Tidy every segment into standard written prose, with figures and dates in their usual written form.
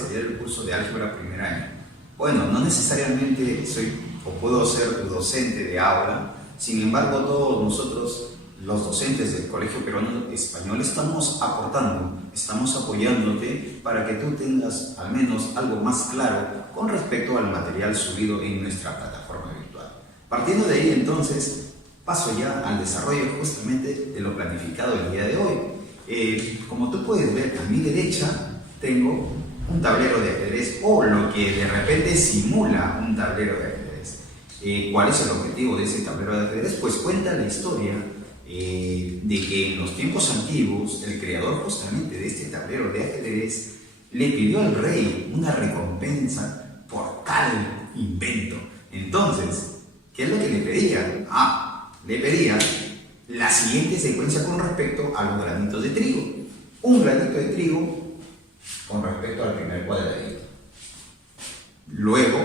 desarrollar el curso de álgebra primer año. Bueno, no necesariamente soy o puedo ser docente de aula, sin embargo todos nosotros, los docentes del Colegio Peruano Español, estamos aportando, estamos apoyándote para que tú tengas al menos algo más claro con respecto al material subido en nuestra plataforma virtual. Partiendo de ahí, entonces, paso ya al desarrollo justamente de lo planificado el día de hoy. Como tú puedes ver, a mi derecha tengo un tablero de ajedrez, o lo que de repente simula un tablero de ajedrez. ¿Cuál es el objetivo de ese tablero de ajedrez? Pues cuenta la historia de que en los tiempos antiguos el creador justamente de este tablero de ajedrez le pidió al rey una recompensa por tal invento. Entonces, ¿qué es lo que le pedía? Le pedía la siguiente secuencia con respecto a los granitos de trigo. Un granito de trigo con respecto al primer cuadradito. Luego,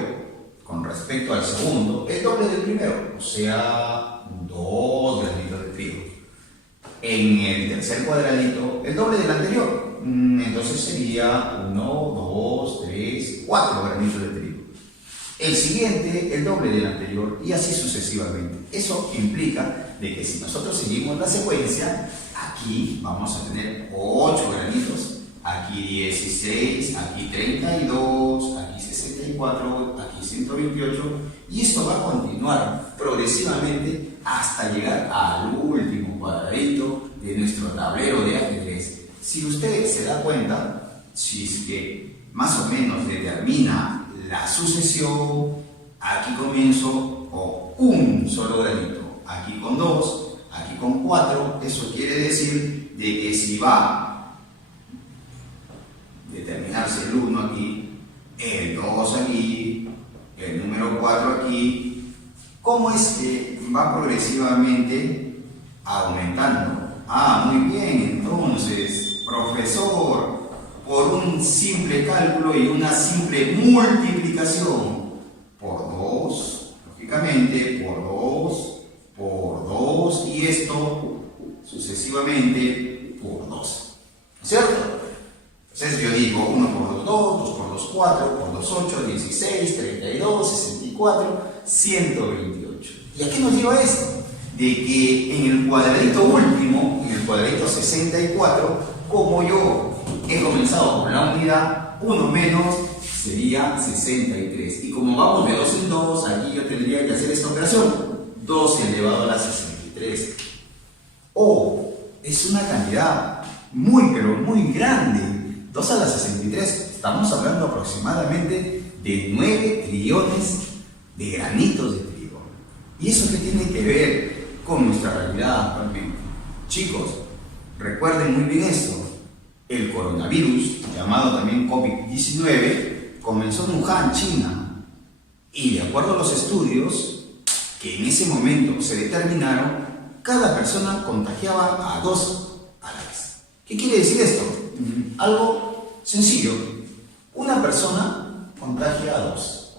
con respecto al segundo, el doble del primero, o sea, 2 granitos de trigo. En el tercer cuadradito, el doble del anterior. Entonces sería 1, 2, 3, 4 granitos de trigo. El siguiente, el doble del anterior, y así sucesivamente. Eso implica de que si nosotros seguimos la secuencia, aquí vamos a tener 8 granitos, aquí 16, aquí 32, aquí 64, aquí 128, y esto va a continuar progresivamente hasta llegar al último cuadradito de nuestro tablero de ajedrez. Si usted se da cuenta, si es que más o menos determina la sucesión, aquí comienzo con un solo granito, aquí con 2, aquí con 4, eso quiere decir de que si va a determinarse el 1 aquí, el 2 aquí, el número 4 aquí, ¿cómo es que va progresivamente aumentando? Muy bien, entonces, profesor, por un simple cálculo y una simple multiplicación por 2, lógicamente, por 2, y esto sucesivamente por 2, ¿cierto? Entonces yo digo 1 por 2, 2 por 2, 4, por 2, 8, 16, 32, 64, 128. ¿Y a qué nos lleva esto? De que en el cuadradito último, en el cuadradito 64, como yo he comenzado con la unidad, 1 menos sería 63. Y como vamos de 2 en 2, aquí yo tendría que hacer esta operación, 2 elevado a la 63. Es una cantidad muy, pero muy grande. 2 a la 63, estamos hablando aproximadamente de 9 trillones de granitos de trigo. ¿Y eso qué tiene que ver con nuestra realidad actualmente? Chicos, recuerden muy bien esto. El coronavirus, llamado también COVID-19, comenzó en Wuhan, China. Y de acuerdo a los estudios que en ese momento se determinaron, cada persona contagiaba a 2 a la vez. ¿Qué quiere decir esto? Algo sencillo. Una persona contagia a 2.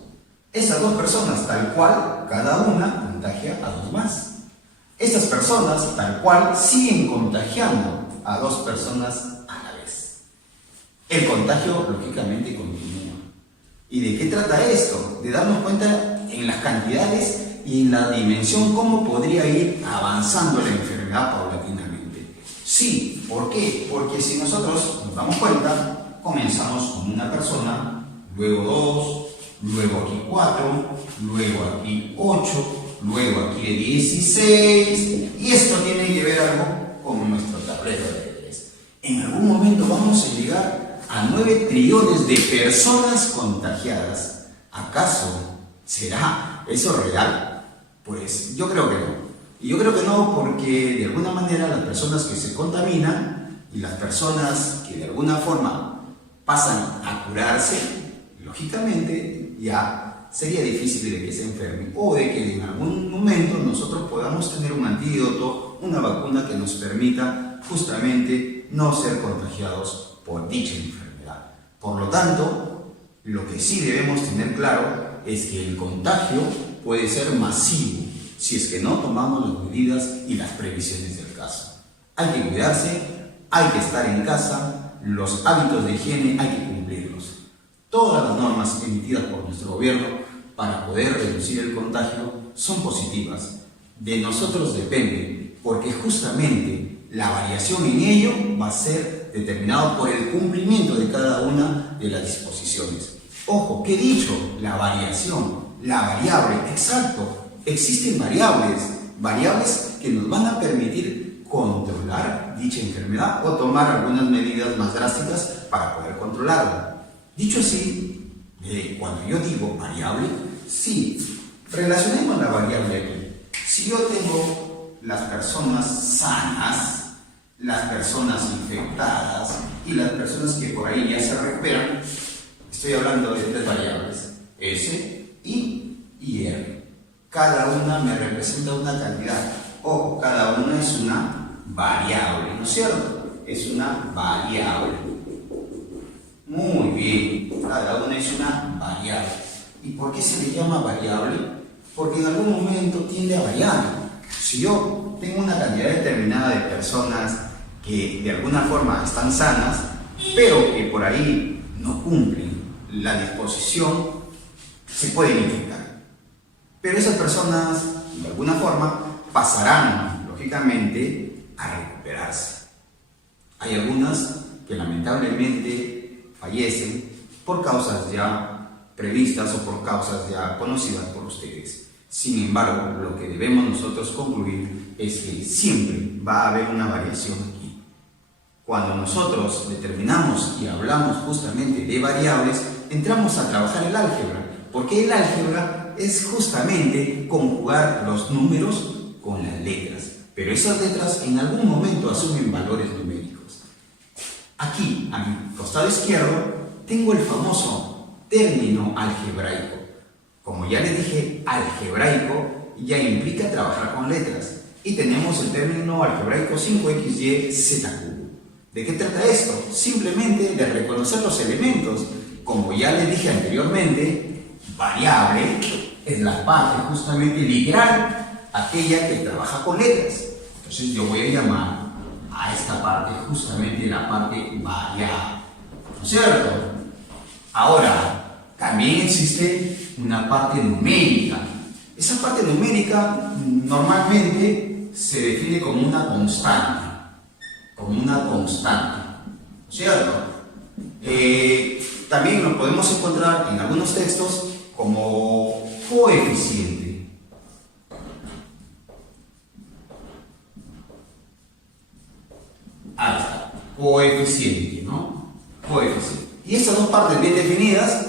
Estas 2 personas, tal cual, cada una contagia a 2 más. Estas personas, tal cual, siguen contagiando a 2 personas a la vez. El contagio, lógicamente, continúa. ¿Y de qué trata esto? De darnos cuenta en las cantidades y en la dimensión cómo podría ir avanzando la enfermedad paulatinamente. Sí, ¿por qué? Porque si nosotros nos damos cuenta, comenzamos con una persona, luego 2, luego aquí 4, luego aquí 8, luego aquí 16, y esto tiene que ver algo con nuestro tablero de ajedrez. En algún momento vamos a llegar a 9 trillones de personas contagiadas. ¿Acaso será eso real? Pues yo creo que no. Y yo creo que no porque de alguna manera las personas que se contaminan y las personas que de alguna forma pasan a curarse, lógicamente ya sería difícil de que se enfermen o de que en algún momento nosotros podamos tener un antídoto, una vacuna que nos permita justamente no ser contagiados por dicha enfermedad. Por lo tanto, lo que sí debemos tener claro es que el contagio puede ser masivo si es que no tomamos las medidas y las previsiones del caso. Hay que cuidarse, hay que estar en casa, los hábitos de higiene hay que cumplirlos. todas las normas emitidas por nuestro gobierno para poder reducir el contagio son positivas. De nosotros depende, porque justamente la variación en ello va a ser determinado por el cumplimiento de cada una de las disposiciones. Ojo, ¿qué he dicho? La variación, la variable, exacto. Existen variables que nos van a permitir controlar dicha enfermedad o tomar algunas medidas más drásticas para poder controlarla. Dicho así, cuando yo digo variable, sí, relacionemos la variable aquí. Si yo tengo las personas sanas, las personas infectadas y las personas que por ahí ya se recuperan, estoy hablando de tres variables, S, I y R. Cada una me representa una cantidad. Ojo, cada una es una variable, ¿no es cierto? Es una variable. Muy bien, cada una es una variable. ¿Y por qué se le llama variable? Porque en algún momento tiende a variar. Si yo tengo una cantidad determinada de personas que de alguna forma están sanas, pero que por ahí no cumplen la disposición, se pueden infectar. Pero esas personas, de alguna forma, pasarán, lógicamente, a recuperarse. Hay algunas que lamentablemente fallecen por causas ya previstas o por causas ya conocidas por ustedes. Sin embargo, lo que debemos nosotros concluir es que siempre va a haber una variación aquí. Cuando nosotros determinamos y hablamos justamente de variables, entramos a trabajar el álgebra, porque el álgebra es justamente conjugar los números con las letras, pero esas letras en algún momento asumen valores numéricos. Aquí, a mi costado izquierdo, tengo el famoso término algebraico. Como ya les dije, algebraico ya implica trabajar con letras. Y tenemos el término algebraico 5xyz². ¿De qué trata esto? Simplemente de reconocer los elementos. Como ya les dije anteriormente, variable es la parte justamente literal, aquella que trabaja con letras. Entonces yo voy a llamar a esta parte justamente la parte variable, ¿no es cierto? Ahora, también existe una parte numérica. Esa parte numérica normalmente se define como una constante, ¿no es cierto? También lo podemos encontrar en algunos textos como coeficiente. Ahí está, coeficiente, ¿no? Coeficiente. Y estas dos partes bien definidas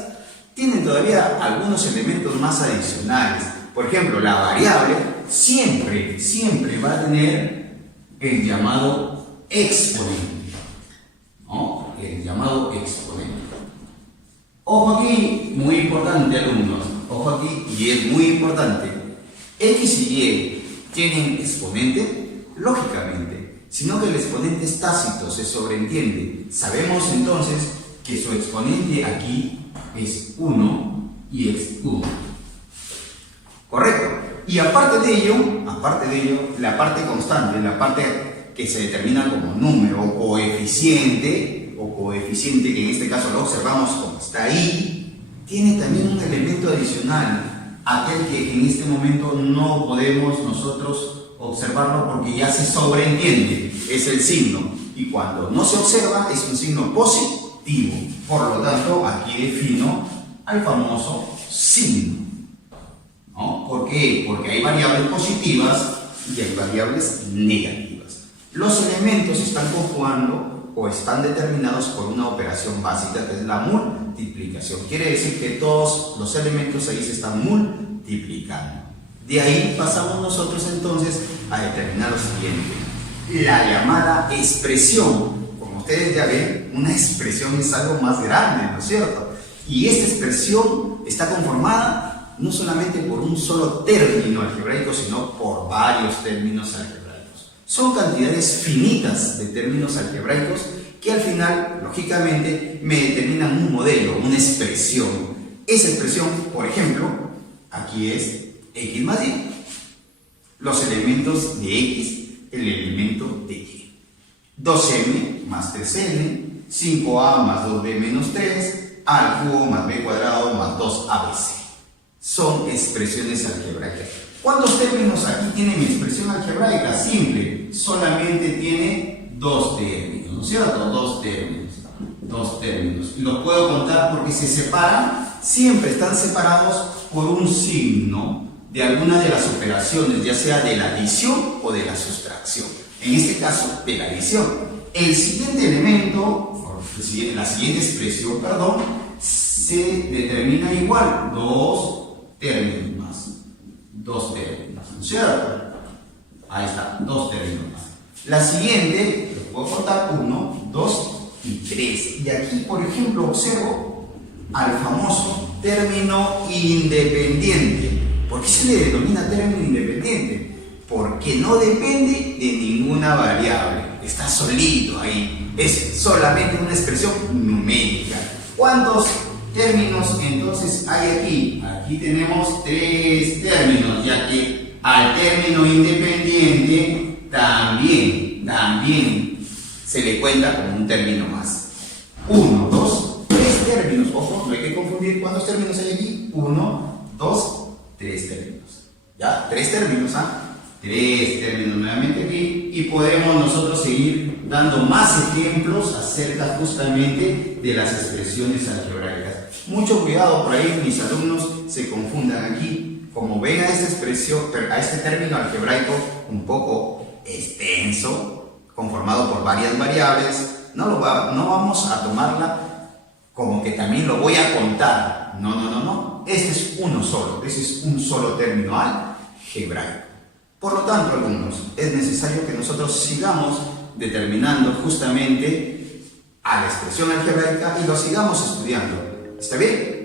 tienen todavía algunos elementos más adicionales. Por ejemplo, la variable siempre va a tener el llamado exponente, ¿no? El llamado exponente. Ojo aquí, muy importante, alumnos. Ojo aquí, y es muy importante. X y Y tienen exponente, lógicamente, sino que el exponente es tácito, se sobreentiende. Sabemos entonces que su exponente aquí es 1 y es 1. ¿Correcto? Y aparte de ello, la parte constante, la parte que se determina como número o coeficiente que en este caso lo observamos como está ahí, tiene también un elemento adicional, aquel que en este momento no podemos nosotros observarlo porque ya se sobreentiende, es el signo, y cuando no se observa es un signo positivo. Por lo tanto, aquí defino al famoso signo, ¿no? ¿Por qué? Porque hay variables positivas y hay variables negativas. Los elementos están conjugando o están determinados por una operación básica que es la multiplicación. Quiere decir que todos los elementos ahí se están multiplicando. De ahí pasamos nosotros entonces a determinar lo siguiente: la llamada expresión. Como ustedes ya ven, una expresión es algo más grande, ¿no es cierto? Y esta expresión está conformada no solamente por un solo término algebraico, sino por varios términos algebraicos. Son cantidades finitas de términos algebraicos que al final, lógicamente, me determinan un modelo, una expresión. Esa expresión, por ejemplo, aquí es x más y. Los elementos de x, el elemento de y. 2m más 3n, 5a más 2b menos 3, al cubo más b cuadrado más 2abc. Son expresiones algebraicas. ¿Cuántos términos aquí tiene mi expresión algebraica? Simple, solamente tiene dos términos, ¿no es cierto? Dos términos. Y los puedo contar porque se separan, siempre están separados por un signo de alguna de las operaciones, ya sea de la adición o de la sustracción. En este caso, de la adición. El siguiente elemento, la siguiente expresión, perdón, se determina igual, dos términos más, ¿no es cierto? Ahí está, dos términos más. La siguiente, lo puedo contar 1, 2 y 3. Y aquí, por ejemplo, observo al famoso término independiente. ¿Por qué se le denomina término independiente? Porque no depende de ninguna variable, está solito ahí, es solamente una expresión numérica. ¿Cuántos términos entonces hay aquí? Aquí tenemos 3 términos, ya que al término independiente también se le cuenta como un término más. 1, 2, 3 términos. Ojo, no hay que confundir cuántos términos hay aquí. 1, 2, 3 términos. ¿Ya? 3 términos, ¿ah? 3 términos nuevamente aquí, y podemos nosotros seguir dando más ejemplos acerca justamente de las expresiones algebraicas. Mucho cuidado, por ahí mis alumnos se confundan aquí. Como ven a esta expresión, a este término algebraico un poco extenso, conformado por varias variables, no vamos a tomarla como que también lo voy a contar. No. Este es uno solo, ese es un solo término algebraico. Por lo tanto, alumnos, es necesario que nosotros sigamos determinando justamente a la expresión algebraica y lo sigamos estudiando. ¿Está bien?